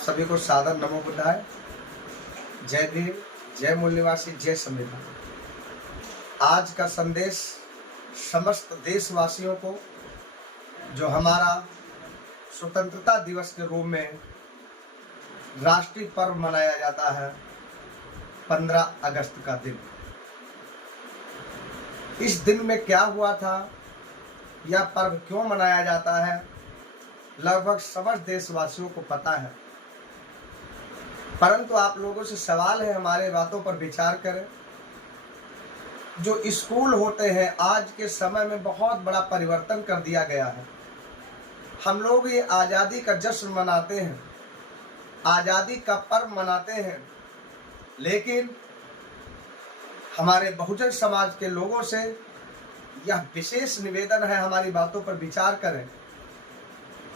सभी को सादर नमो बुद्धाय। जय भीम, जय मूल निवासी, जय संविधान। आज का संदेश समस्त देशवासियों को, जो हमारा स्वतंत्रता दिवस के रूप में राष्ट्रीय पर्व मनाया जाता है 15 अगस्त का दिन। इस दिन में क्या हुआ था, यह पर्व क्यों मनाया जाता है, लगभग समस्त देशवासियों को पता है। परंतु आप लोगों से सवाल है, हमारे बातों पर विचार करें। जो स्कूल होते हैं आज के समय में बहुत बड़ा परिवर्तन कर दिया गया है। हम लोग ये आज़ादी का जश्न मनाते हैं, आज़ादी का पर्व मनाते हैं, लेकिन हमारे बहुजन समाज के लोगों से यह विशेष निवेदन है, हमारी बातों पर विचार करें।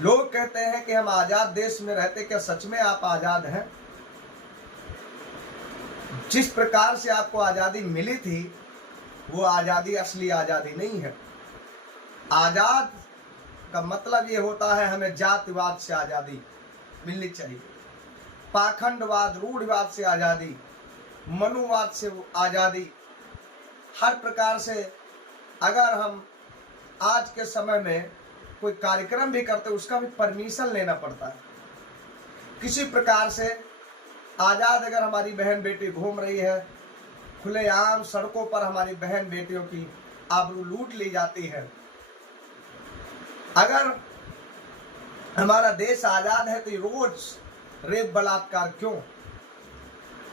लोग कहते हैं कि हम आज़ाद देश में रहते, क्या सच में आप आज़ाद हैं? जिस प्रकार से आपको आज़ादी मिली थी वो आज़ादी असली आज़ादी नहीं है। आज़ाद का मतलब ये होता है हमें जातिवाद से आज़ादी मिलनी चाहिए, पाखंडवाद रूढ़िवाद से आज़ादी, मनुवाद से आज़ादी। हर प्रकार से अगर हम आज के समय में कोई कार्यक्रम भी करते उसका भी परमिशन लेना पड़ता है। किसी प्रकार से आज़ाद अगर हमारी बहन बेटी घूम रही है, खुलेआम सड़कों पर हमारी बहन बेटियों की आबरू लूट ली जाती है। अगर हमारा देश आज़ाद है तो रोज रेप बलात्कार क्यों?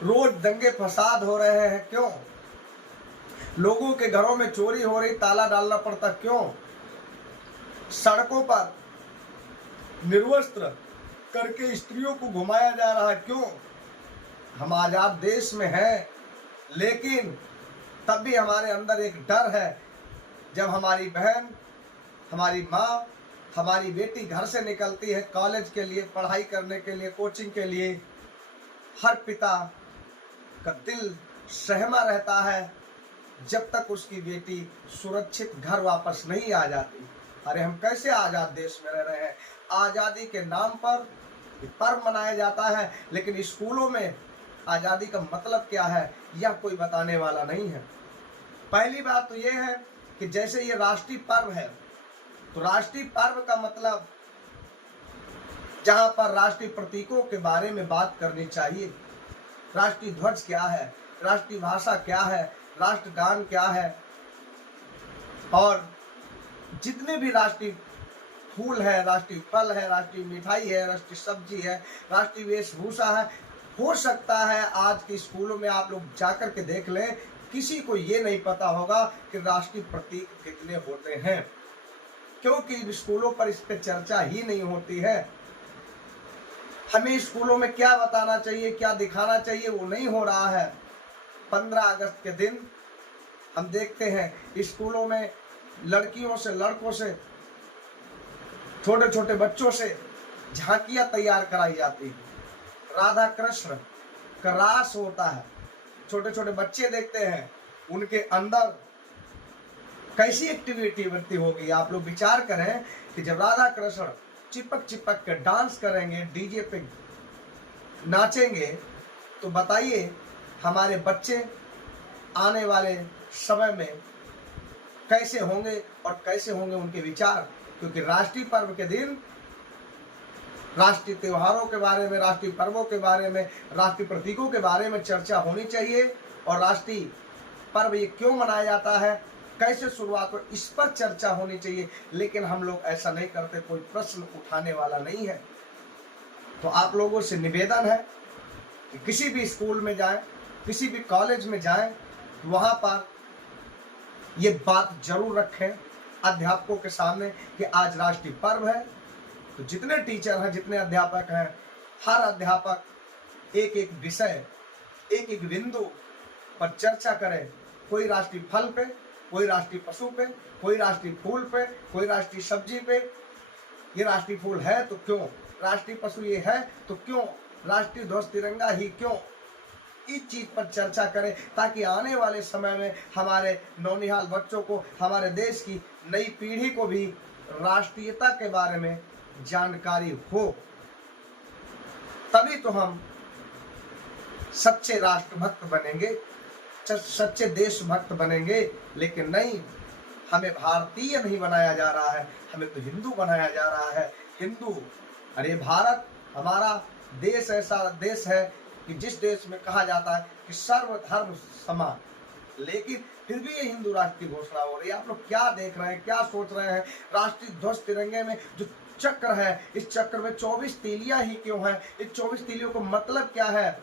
रोज दंगे फसाद हो रहे हैं क्यों? लोगों के घरों में चोरी हो रही, ताला डालना पड़ता क्यों? सड़कों पर निर्वस्त्र करके स्त्रियों को घुमाया जा रहा क्यों? हम आज़ाद देश में हैं, लेकिन तब भी हमारे अंदर एक डर है। जब हमारी बहन, हमारी माँ, हमारी बेटी घर से निकलती है कॉलेज के लिए, पढ़ाई करने के लिए, कोचिंग के लिए, हर पिता का दिल सहमा रहता है जब तक उसकी बेटी सुरक्षित घर वापस नहीं आ जाती। अरे हम कैसे आज़ाद देश में रह रहे हैं? आज़ादी के नाम पर पर्व मनाया जाता है, लेकिन स्कूलों में आज़ादी का मतलब क्या है यह कोई बताने वाला नहीं है। पहली बात तो यह है कि जैसे ये राष्ट्रीय पर्व है, तो राष्ट्रीय पर्व का मतलब जहां पर राष्ट्रीय प्रतीकों के बारे में बात करनी चाहिए। राष्ट्रीय ध्वज क्या है, राष्ट्रीय भाषा क्या है, राष्ट्रगान क्या है, और जितने भी राष्ट्रीय फूल है, राष्ट्रीय फल है, राष्ट्रीय मिठाई है, राष्ट्रीय सब्जी है, राष्ट्रीय वेशभूषा है। हो सकता है आज के स्कूलों में आप लोग जाकर के देख लें, किसी को ये नहीं पता होगा कि राष्ट्रीय प्रतीक कितने होते हैं, क्योंकि स्कूलों पर इस पे चर्चा ही नहीं होती है। हमें स्कूलों में क्या बताना चाहिए, क्या दिखाना चाहिए, वो नहीं हो रहा है। 15 अगस्त के दिन हम देखते हैं स्कूलों में लड़कियों से, लड़कों से, छोटे छोटे बच्चों से झांकियां तैयार कराई जाती है। राधा कृष्ण का रास होता है, छोटे छोटे बच्चे देखते हैं, उनके अंदर कैसी एक्टिविटी वृत्ति होगी। आप लोग विचार करें कि जब राधा कृष्ण चिपक चिपक कर डांस करेंगे, डीजे पे नाचेंगे, तो बताइए हमारे बच्चे आने वाले समय में कैसे होंगे और कैसे होंगे उनके विचार। क्योंकि राष्ट्रीय पर्व के दिन राष्ट्रीय त्योहारों के बारे में, राष्ट्रीय पर्वों के बारे में, राष्ट्रीय प्रतीकों के बारे में चर्चा होनी चाहिए। और राष्ट्रीय पर्व ये क्यों मनाया जाता है, कैसे शुरुआत हो, इस पर चर्चा होनी चाहिए। लेकिन हम लोग ऐसा नहीं करते, कोई प्रश्न उठाने वाला नहीं है। तो आप लोगों से निवेदन है कि किसी भी स्कूल में जाएं, किसी भी कॉलेज में जाएं, वहाँ पर ये बात जरूर रखें अध्यापकों के सामने कि आज राष्ट्रीय पर्व है। तो जितने टीचर हैं, जितने अध्यापक हैं, हर अध्यापक एक एक विषय, एक एक बिंदु पर चर्चा करें। कोई राष्ट्रीय फल पे, कोई राष्ट्रीय पशु पे, कोई राष्ट्रीय फूल पे, कोई राष्ट्रीय सब्जी पे। ये राष्ट्रीय फूल है तो क्यों, राष्ट्रीय पशु ये है तो क्यों, राष्ट्रीय ध्वज तिरंगा ही क्यों। इस चीज पर चर्चा करें ताकि आने वाले समय में हमारे नौनिहाल बच्चों को, हमारे देश की नई पीढ़ी को भी राष्ट्रीयता के बारे में जानकारी हो। तभी तो हम सच्चे राष्ट्रभक्त बनेंगे, सच्चे देशभक्त बनेंगे। लेकिन नहीं, हमें भारतीय नहीं बनाया जा रहा है, हमें तो हिंदू बनाया जा रहा है। हिंदू, अरे भारत हमारा देश ऐसा देश है कि जिस देश में कहा जाता है कि सर्वधर्म समान, लेकिन फिर भी ये हिंदू राष्ट्र की घोषणा हो रही है। आप लोग क्या देख रहे हैं, क्या सोच रहे हैं? राष्ट्रीय ध्वज तिरंगे में जो चक्र है, इस चक्र में 24 तीलियां ही क्यों हैं? इस 24 तीलियों को मतलब क्या है?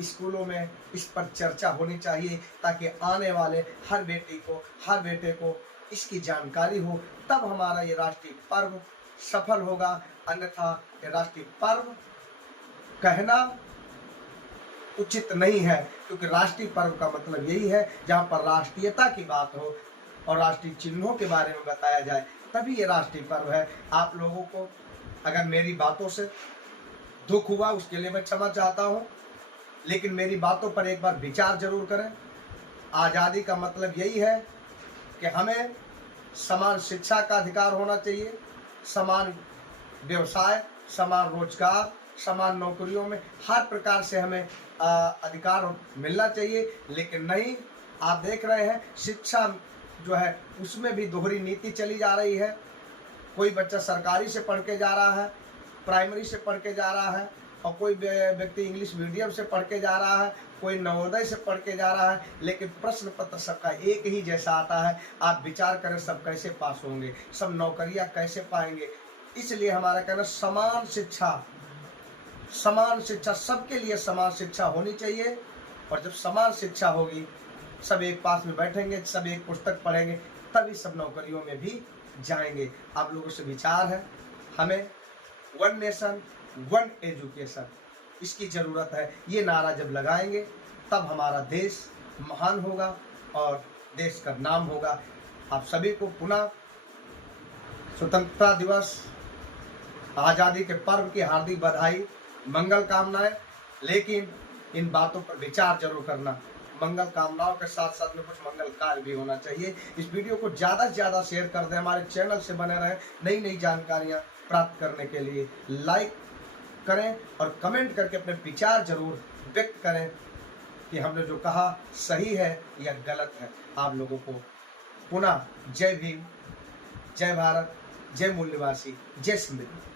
स्कूलों में इस पर चर्चा होनी चाहिए, ताकि आने वाले हर बेटी को, हर बेटे को इसकी जानकारी हो। तब हमारा ये राष्ट्रीय पर्व सफल होगा। अन्यथा ये राष्ट्रीय पर्व कहना उचित नहीं है, क्योंकि राष्ट्रीय पर्व का मतलब यही है जहाँ पर राष्ट्रीयता की बात हो और राष्ट्रीय चिन्हों के बारे में बताया जाए, तभी ये राष्ट्रीय पर्व है। आप लोगों को अगर मेरी बातों से दुख हुआ, उसके लिए मैं क्षमा चाहता हूँ, लेकिन मेरी बातों पर एक बार विचार जरूर करें। आज़ादी का मतलब यही है कि हमें समान शिक्षा का अधिकार होना चाहिए, समान व्यवसाय, समान रोजगार, समान नौकरियों में हर प्रकार से हमें अधिकार मिलना चाहिए। लेकिन नहीं, आप देख रहे हैं शिक्षा जो है उसमें भी दोहरी नीति चली जा रही है। कोई बच्चा सरकारी से पढ़ के जा रहा है, प्राइमरी से पढ़ के जा रहा है, और कोई व्यक्ति इंग्लिश मीडियम से पढ़ के जा रहा है, कोई नवोदय से पढ़ के जा रहा है। लेकिन प्रश्न पत्र सबका एक ही जैसा आता है। आप विचार करें, सब कैसे पास होंगे, सब नौकरियां कैसे पाएंगे? इसलिए हमारा कहना, समान शिक्षा, समान शिक्षा, सबके लिए समान शिक्षा होनी चाहिए। और जब समान शिक्षा होगी, सब एक पास में बैठेंगे, सब एक पुस्तक पढ़ेंगे, तभी सब नौकरियों में भी जाएंगे। आप लोगों से विचार है, हमें वन नेशन वन एजुकेशन, इसकी ज़रूरत है। ये नारा जब लगाएंगे तब हमारा देश महान होगा और देश का नाम होगा। आप सभी को पुनः स्वतंत्रता दिवस, आज़ादी के पर्व की हार्दिक बधाई, मंगल कामनाएं। लेकिन इन बातों पर विचार जरूर करना। मंगल कामनाओं के साथ साथ में कुछ मंगल कार्य भी होना चाहिए। इस वीडियो को ज़्यादा से ज़्यादा शेयर कर दें। हमारे चैनल से बने रहें, नई नई जानकारियाँ प्राप्त करने के लिए लाइक करें और कमेंट करके अपने विचार जरूर व्यक्त करें कि हमने जो कहा सही है या गलत है। आप लोगों को पुनः जय भीम, जय भारत, जय मूल निवासी, जय समृद्धि।